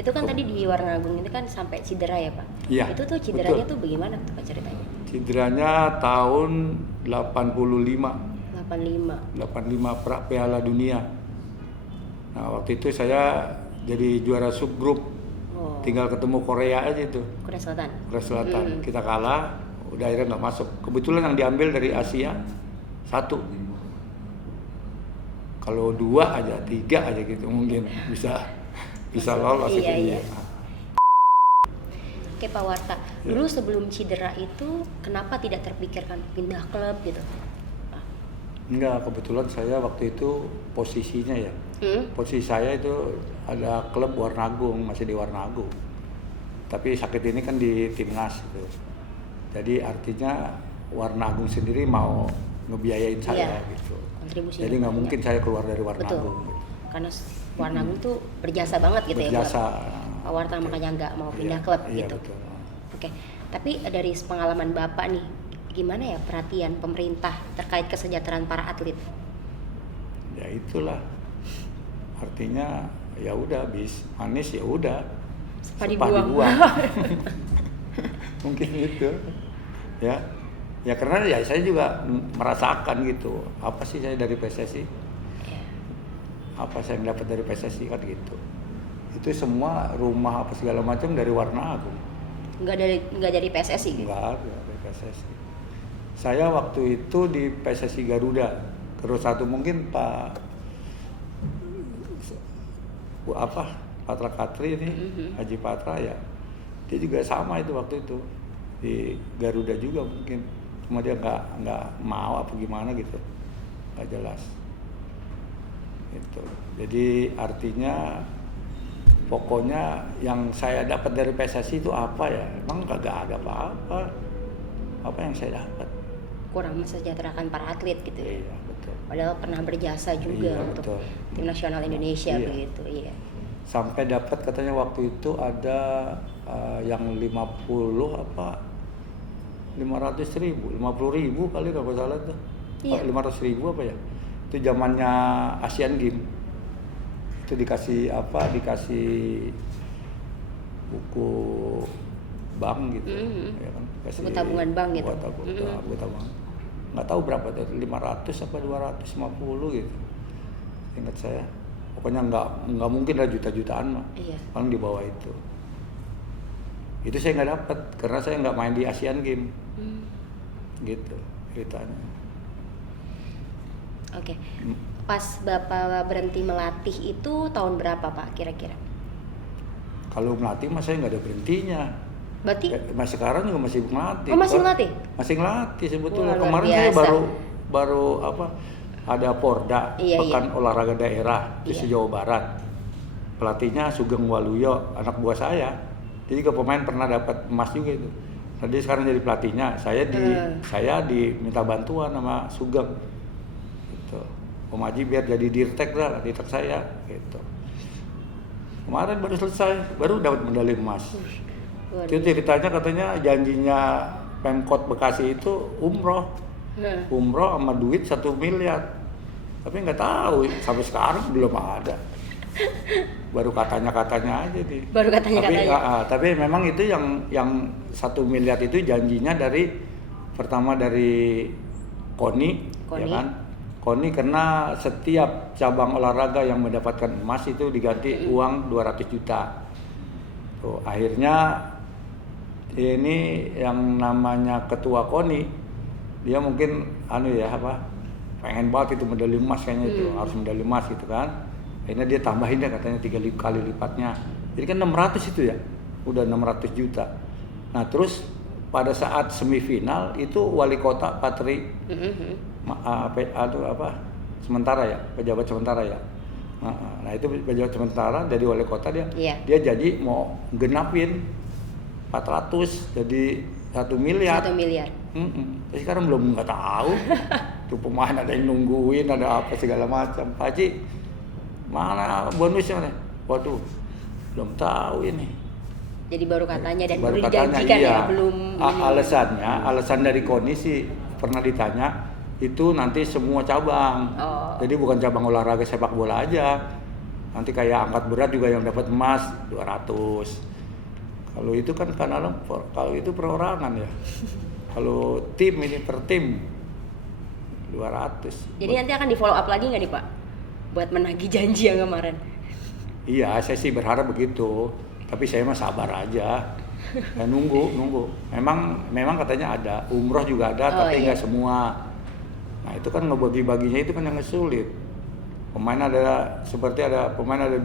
Itu kan tadi di Warnagung itu kan sampai cedera ya Pak? Iya. Itu tuh cederanya tuh bagaimana tuh Pak ceritanya? Cederanya tahun 85. 85. Piala Dunia. Nah waktu itu saya jadi juara subgrup, tinggal ketemu Korea aja itu. Korea Selatan. Korea Selatan. Kita kalah, udah akhirnya nggak masuk. Kebetulan yang diambil dari Asia 1. Kalau 2 aja, 3 aja gitu mungkin bisa lolos itu dia. Oke Pak Warta, dulu sebelum cedera itu kenapa tidak terpikirkan pindah klub gitu? Enggak, kebetulan saya waktu itu posisinya ya. Posisi saya itu ada klub Warnagung, masih di Warnagung. Tapi sakit ini kan di timnas gitu. Jadi artinya Warnagung sendiri mau ngebiayain saya gitu. Jadi nggak mungkin saya keluar dari Warnagung. Gitu. Karena Warnagung tuh berjasa banget gitu berjasa, ya Pak Warta, makanya nggak mau pindah klub gitu. Betul. Oke, tapi dari pengalaman Bapak nih, gimana ya perhatian pemerintah terkait kesejahteraan para atlet? Ya itulah, artinya ya udah habis manis ya udah sepah dibuang. Mungkin itu ya karena ya saya juga merasakan gitu, apa sih saya dari PSSI, apa saya dapat dari PSSI kan gitu. Itu semua rumah apa segala macam dari Warnagung. Nggak dari PSSI gitu? Nggak dari PSSI. Saya waktu itu di PSSI Garuda, terus satu mungkin Pak Patra Katri ini, Haji Patra ya, dia juga sama itu waktu itu di Garuda juga mungkin, cuma dia nggak mau apa gimana gitu, nggak jelas. Gitu. Jadi artinya pokoknya yang saya dapat dari PSSI itu apa ya? Emang kagak ada apa-apa. Apa yang saya dapat? Kurang mensejahterakan para atlet gitu ya. Iya, betul. Padahal pernah berjasa juga untuk tim nasional Indonesia begitu, iya. Sampai dapat katanya waktu itu ada yang 50 ribu kali kalau salah tuh. Iya. 500 ribu apa ya? Itu zamannya Asian Games. Itu dikasih buku bank gitu, ya kan? Buku tabungan bank gitu. Buku tabungan. Nggak tahu berapa tuh, 500 apa 250 gitu. Ingat saya. Pokoknya nggak mungkin lah juta-jutaan mah. Iya. Paling di bawah itu. Itu saya nggak dapat karena saya nggak main di Asian Games. Gitu ceritanya. Oke. Pas Bapak berhenti melatih itu tahun berapa Pak kira-kira? Kalau melatih mah saya nggak ada berhentinya. Berarti? Mas sekarang juga masih melatih. Oh masih melatih? Masih ngelatih sebetulnya. Wah, kemarin saya baru ada Porda, Pekan Olahraga Daerah di Jawa Barat. Pelatihnya Sugeng Waluyo, anak buah saya. Jadi ke pemain pernah dapat emas juga itu. Tadi sekarang jadi pelatihnya. Saya diminta bantuan sama Sugeng. Gitu. Om Haji biar jadi dirtek saya gitu. Kemarin baru selesai, baru dapat medali emas. Itu ceritanya katanya janjinya Pemkot Bekasi itu umroh sama duit 1 miliar. Tapi nggak tahu sampai sekarang belum ada. Baru katanya aja nih. Baru katanya. Tapi memang itu yang 1 miliar itu janjinya pertama dari KONI. Ya kan? KONI karena setiap cabang olahraga yang mendapatkan emas itu diganti uang 200 juta. Tuh, akhirnya ini yang namanya ketua KONI, dia mungkin pengen banget itu medali emas kayaknya itu, harus medali emas gitu kan. Akhirnya dia tambahin deh katanya 3 kali lipatnya. Jadi kan 600 itu ya, udah 600 juta. Nah terus pada saat semifinal itu wali kota Patri, sementara ya, pejabat sementara ya. Nah itu pejabat sementara dari wali kota dia jadi mau genapin 400 jadi 1 miliar. 1 miliar. Tapi sekarang nggak tahu. Tuh pemain ada yang nungguin, ada apa segala macam. Pak Haji, mana bonusnya? Waduh, belum tahu ini. Jadi baru katanya dan baru dijanjikan ya, belum. Alasan dari KONI sih pernah ditanya itu nanti semua cabang. Jadi bukan cabang olahraga sepak bola aja. Nanti kayak angkat berat juga yang dapat emas 200. Kalau itu kan kalau itu perorangan ya. Kalau tim ini per tim 200. Jadi nanti akan di follow up lagi nggak nih Pak? Buat menagih janji yang kemarin. Iya, saya sih berharap begitu. Tapi saya mah sabar aja. Ya, nunggu. Memang katanya ada, umroh juga ada, tapi nggak semua. Nah itu kan ngebagi-baginya itu kan yang sulit. Pemain ada 25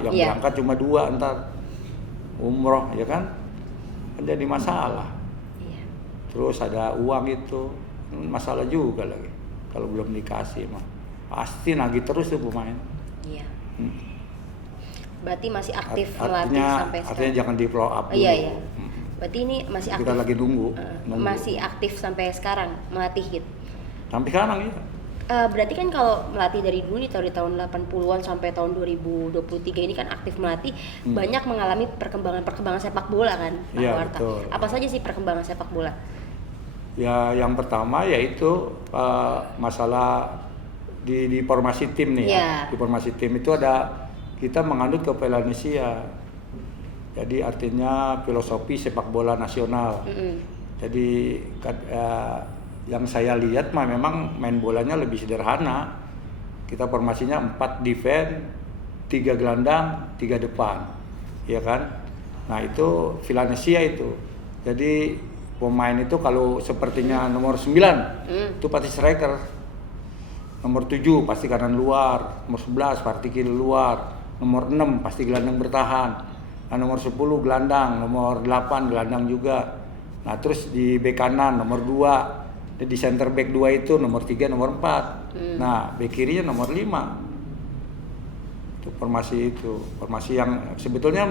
yang berangkat cuma 2 ntar umroh, ya kan? Jadi masalah. Iya. Terus ada uang itu, masalah juga lagi. Kalau belum dikasih mah pasti nagih terus tuh pemain. Iya. Berarti masih aktif melatih sampai sekarang. Artinya jangan di follow up dulu. Iya. Berarti ini masih aktif. Kita lagi nunggu. Masih aktif sampai sekarang melatih gitu. Sampai sekarang ya. Berarti kan kalau melatih dari dulu nih, dari tahun 80-an sampai tahun 2023 ini kan aktif melatih, banyak mengalami perkembangan sepak bola kan, Pak Warta. Betul. Apa saja sih perkembangan sepak bola? Ya yang pertama yaitu masalah di formasi tim nih ya. Di formasi tim itu ada, kita menganut ke Pelanesia. Jadi artinya filosofi sepak bola nasional. Jadi yang saya lihat mah memang main bolanya lebih sederhana. Kita formasinya 4 defense, 3 gelandang, 3 depan. Ya kan? Nah, itu Villanesia itu. Jadi pemain itu kalau sepertinya nomor 9 itu pasti striker. Nomor 7 pasti kanan luar, nomor 11 pasti kiri luar, nomor 6 pasti gelandang bertahan. Nah, nomor 10 gelandang, nomor 8 gelandang juga. Nah, terus di bek kanan nomor 2. Di center back 2 itu nomor 3, nomor 4. Nah, back kirinya nomor 5. Itu formasi yang sebetulnya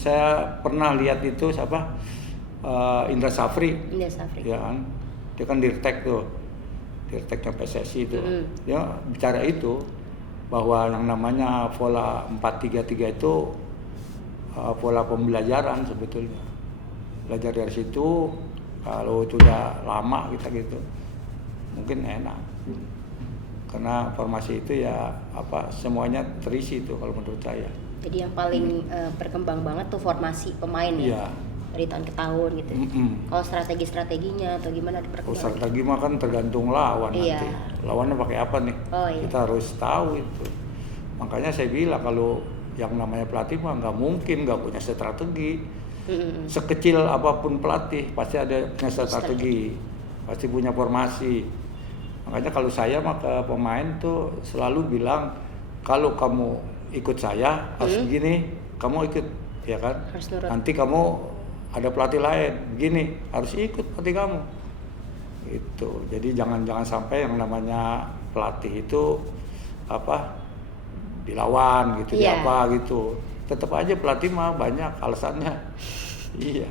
saya pernah lihat itu siapa? Indra Safri. Ya kan? Dia kan dirtek tuh. Dirteknya PSSI itu. Dia bicara itu bahwa yang namanya pola 4-3-3 itu pola pembelajaran sebetulnya. Belajar dari situ. Kalau sudah lama kita gitu, mungkin enak. Karena formasi itu ya semuanya terisi itu kalau menurut saya. Jadi yang paling berkembang banget tuh formasi pemain ya. Dari tahun ke tahun gitu. Kalau strategi-strateginya atau gimana diperkembangkan? Strategi mah kan tergantung lawan nanti. Lawannya pakai apa nih? Kita harus tahu itu. Makanya saya bilang kalau yang namanya pelatih mah nggak mungkin nggak punya strategi. Sekecil apapun pelatih pasti ada punya strategi, pasti punya formasi. Makanya kalau saya mah ke pemain tuh selalu bilang, kalau kamu ikut saya harus begini, kamu ikut, ya kan? Nanti kamu ada pelatih lain begini, harus ikut pelatih kamu. Itu. Jadi jangan sampai yang namanya pelatih itu dilawan gitu, gitu. Tetap aja pelatih mah banyak alasannya. Iya.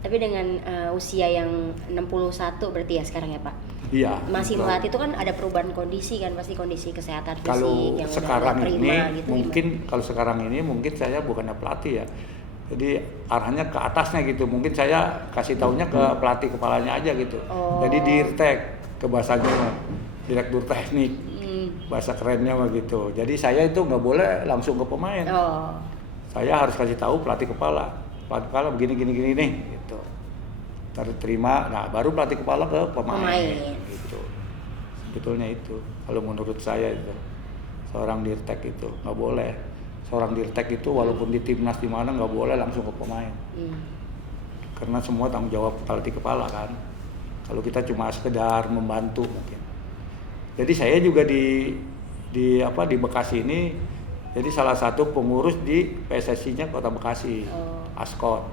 Tapi dengan usia yang 61 berarti ya sekarang ya Pak? Iya. Masih melatih itu kan ada perubahan kondisi kan, pasti kondisi kesehatan fisik kalau yang sekarang udah prima, ini gitu, mungkin kalau sekarang ini mungkin saya bukannya pelatih ya. Jadi arahnya ke atasnya gitu. Mungkin saya kasih taunya ke pelatih kepalanya aja gitu. Jadi dirtek ke bahasanya direktur teknik. Bahasa kerennya begitu. Jadi saya itu nggak boleh langsung ke pemain. Saya harus kasih tahu pelatih kepala begini nih gitu. Terima, nah baru pelatih kepala ke pemain. Gitu. Sebetulnya itu kalau menurut saya itu seorang dirtek itu nggak boleh. Seorang dirtek itu walaupun di timnas di mana nggak boleh langsung ke pemain. Karena semua tanggung jawab pelatih kepala kan. Kalau kita cuma sekedar membantu mungkin. Jadi saya juga di Bekasi ini jadi salah satu pengurus di PSSI-nya Kota Bekasi, Askot.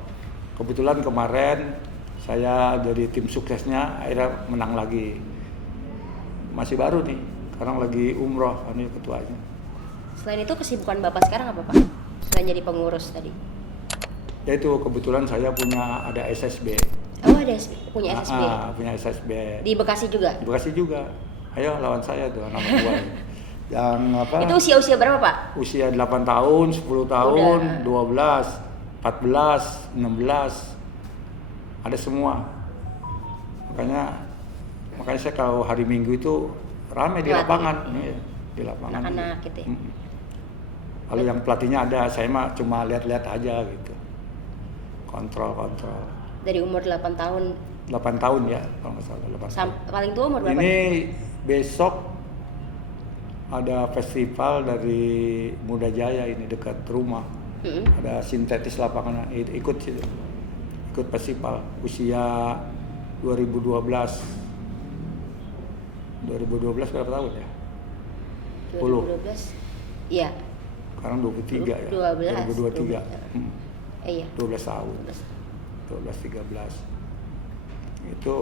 Kebetulan kemarin saya jadi tim suksesnya, akhirnya menang lagi. Masih baru nih, sekarang lagi umroh, ini ketuanya. Selain itu kesibukan Bapak sekarang apa Pak? Selain jadi pengurus tadi? Ya itu kebetulan saya ada SSB. Punya SSB? Punya SSB. Di Bekasi juga? Di Bekasi juga. Ayo lawan saya tuh anak buah. Yang Itu usia berapa Pak? Usia 8 tahun, 10 tahun, 12, 14, 16. Ada semua. Makanya saya kalau hari Minggu itu ramai di lapangan. di lapangan. Anak-anak gitu ya. Kalau yang pelatihnya ada, saya mah cuma lihat-lihat aja gitu. Kontrol. Dari umur 8 tahun 8 tahun ya, kalau nggak salah 8 tahun. paling tua umur berapa? Ini besok ada festival dari Muda Jaya ini dekat rumah. Ada sintetis lapangan, ikut festival usia 2012 berapa tahun ya? 2012. Iya. Sekarang 23 ya. 2023. Iya. 12 tahun. 13. Itu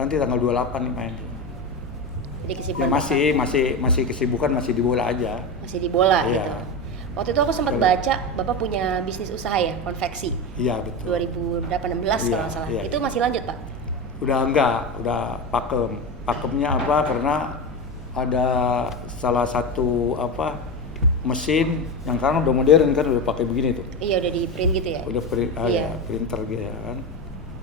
nanti tanggal 28 nih main. Jadi Ya kesibukan masih kesibukan masih di bola aja. masih di bola Iya. gitu. Waktu itu aku sempat baca Bapak punya bisnis usaha ya, konveksi. Iya betul. 2016 kalau nggak salah. Iya. Itu masih lanjut, Pak? Udah enggak, udah pakem. Pakemnya apa? Karena ada salah satu mesin yang sekarang udah modern kan, udah pakai begini tuh. Iya, udah di print gitu ya. Udah Iya. printer gitu ya kan.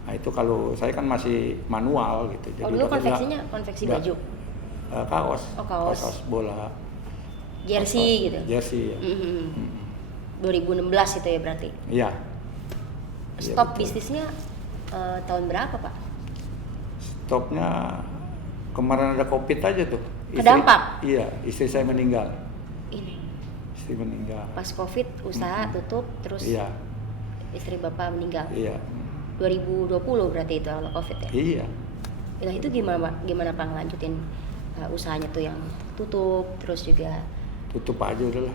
Nah itu kalau saya kan masih manual gitu. Oh, dulu konveksinya konveksi baju. Kaos. Oh, kaos. Kaos bola. Jersey gitu. Jersey ya. 2016 itu ya berarti. Iya. Stop betul. bisnisnya tahun berapa, Pak? Stopnya kemarin ada COVID aja tuh. Kedampak? Iya, istri saya meninggal. Ini. Istri meninggal. Pas Covid usaha tutup terus Iya. istri Bapak meninggal. Iya. 2020 berarti itu awal Covid ya. Iya. Nah, itu gimana Pak ngelanjutin usahanya tuh yang tutup terus juga Tutup aja udahlah.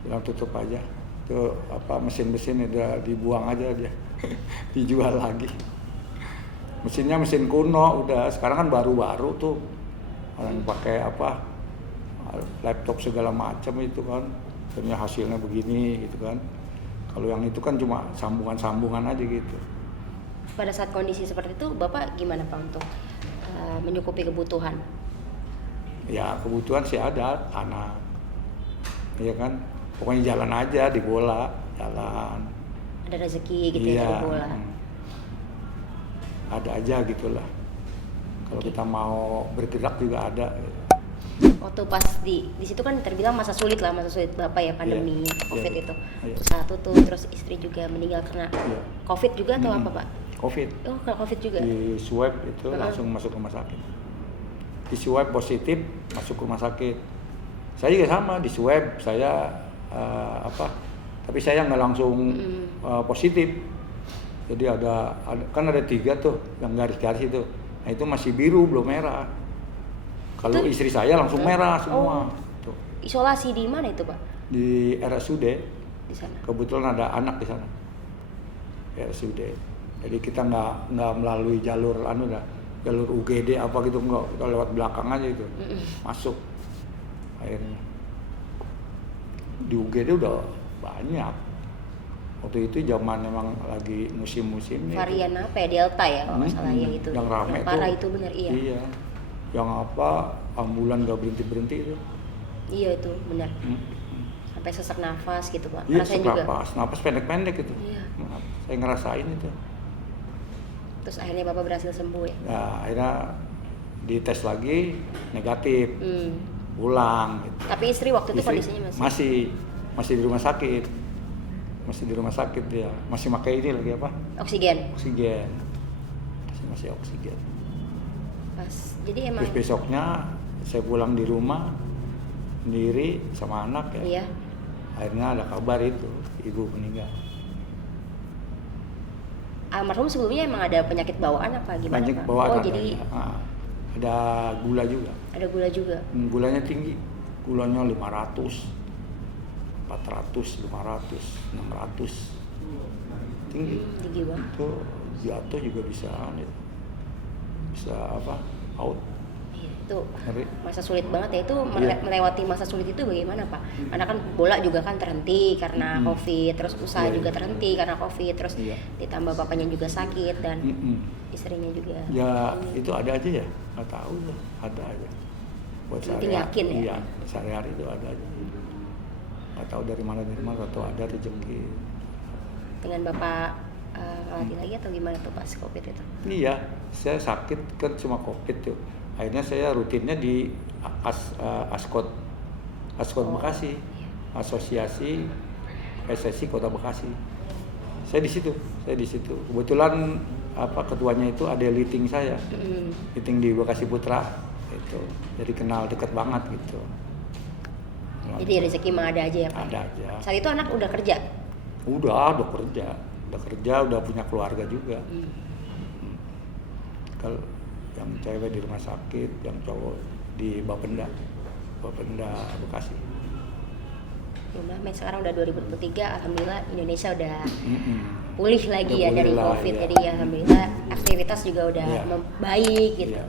Bilang tutup aja. Tuh mesin-mesin udah dibuang aja dia. Dijual lagi. Mesinnya mesin kuno udah, sekarang kan baru-baru tuh. Orang pakai laptop segala macam itu kan. Ternyata hasilnya begini gitu kan. Kalau yang itu kan cuma sambungan-sambungan aja gitu. pada saat kondisi seperti itu Bapak gimana Pak untuk menyukupi kebutuhan? Ya kebutuhan sih ada, anak. Iya kan? Pokoknya jalan aja di bola, jalan. Ada rezeki gitu ya dari bola. Ada aja gitulah. Kalau kita mau bergerak juga ada. Waktu pas di situ kan terbilang masa sulit Bapak ya, pandemi Covid itu. Usaha tutup, terus istri juga meninggal karena Covid juga atau apa Pak? Covid. Oh, kalau Covid juga. Di swab itu langsung masuk rumah sakit. Di swab positif masuk rumah sakit. Saya juga sama di swab saya tapi saya nggak langsung positif. Jadi kan ada 3 tuh yang garis-garis itu. Nah itu masih biru belum merah. Kalau istri saya langsung merah semua. Tuh. Isolasi di mana itu Pak? Di RSUD. Di sana. Kebetulan ada anak di sana. RSUD. Jadi kita nggak melalui jalur jalur UGD apa gitu, enggak, kita lewat belakang aja itu. Masuk. Akhirnya di UGD udah banyak. Waktu itu zaman memang lagi musim-musimnya. Varian apa ya? Delta ya kalau nggak salah yang itu. Yang rame yang parah itu benar iya. Iya. Yang ambulan gak berhenti itu. Iya itu benar. Sampai sesak nafas gitu Pak. Iya, Rasain sesak juga. nafas pendek-pendek itu. Iya. Saya ngerasain itu. Terus akhirnya Bapak berhasil sembuh ya? Nah, akhirnya dites lagi negatif. Pulang gitu. Tapi istri waktu itu kondisinya masih di rumah sakit. Masih di rumah sakit dia. Masih pakai ini lagi apa? Oksigen. Masih oksigen. Pas. Jadi emang. Terus besoknya saya pulang di rumah sendiri sama anak ya. Iya. Akhirnya ada kabar itu ibu meninggal. Almarhum sebelumnya emang ada penyakit bawaan apa gimana Penyakit Pak? bawaan jadi ada gula juga. ada gula juga. Gulanya tinggi. Gulanya 500, 400, 500, 600. Tinggi. Tinggi banget. Itu jatuh juga bisa out. Itu Ngeri. masa sulit banget ya itu melewati masa sulit itu bagaimana Pak? Karena kan bola juga kan terhenti karena Covid, terus usaha juga terhenti karena Covid, terus ditambah bapaknya juga sakit dan istrinya juga. Ya itu ada aja ya, nggak tahu ya, ada aja. Buat penting yakin ya. Iya, sehari-hari itu ada aja. Nggak tahu dari mana atau ada rezeki. Dengan Bapak ngelatih lagi atau gimana tuh pas Covid itu? Iya, saya sakit kan cuma Covid tuh. Akhirnya saya rutinnya di Ascot Askon Bekasi, Asosiasi PSSI Kota Bekasi. Saya di situ. Kebetulan ketuanya itu ada liting saya, liting di Bekasi Putra itu. Jadi kenal dekat banget gitu. Jadi rezeki mah ada aja ya Pak? Ada aja. Saat itu anak udah kerja? Udah kerja, udah punya keluarga juga. Kalau yang cewek di rumah sakit, yang cowok di Bapenda Bekasi. Sekarang udah 2023, alhamdulillah Indonesia udah pulih lagi ya dari COVID. Ya. Jadi alhamdulillah aktivitas juga udah membaik gitu. Ya.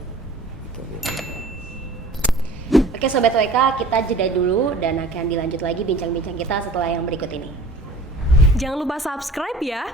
Oke Sobat WK, kita jeda dulu dan akan dilanjut lagi bincang-bincang kita setelah yang berikut ini. Jangan lupa subscribe ya.